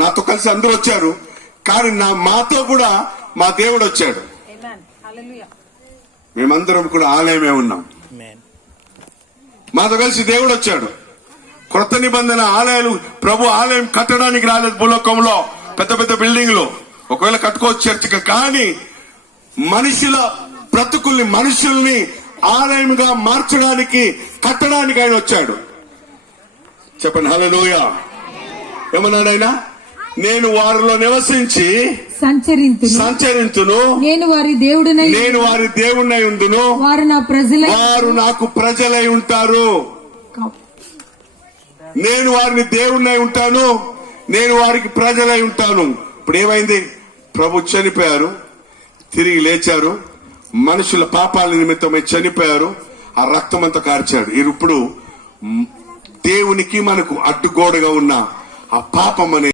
నాతో కలిసి అందరూ వచ్చారు, కానీ మాతో కూడా మా దేవుడు వచ్చాడు. మేమందరం కూడా ఆలయమే ఉన్నాం. మాతో కలిసి దేవుడు వచ్చాడు. కొత్త నిబంధన ఆలయాలు, ప్రభు ఆలయం కట్టడానికి రాలేదు భూలోకంలో, పెద్ద పెద్ద బిల్డింగ్లు ఒకవేళ కట్టుకోవచ్చు చర్చిగా, కానీ మనుషుల బ్రతుకుల్ని, మనుషుల్ని ఆలయంగా మార్చడానికి, కట్టడానికి ఆయన వచ్చాడు. చెప్పండి హల్లెలూయా. ఏమన్నాడు ఆయన? నేను వారిలో నివసించి సంచరింతును, నేను వారి దేవుడినై ఉందును, వారు నాకు ప్రజలై ఉంటారు. నేను వారిని దేవుడినై ఉంటాను, నేను వారికి ప్రజలై ఉంటాను. ఇప్పుడు ఏమైంది? ప్రభు చనిపోయారు, తిరిగి లేచారు, మనుషుల పాపాల నిమిత్తమై చనిపోయారు, ఆ రక్తం అంతా కార్చాడు. ఇప్పుడు దేవునికి మనకు అడ్డుగోడగా ఉన్న ఆ పాపం అనే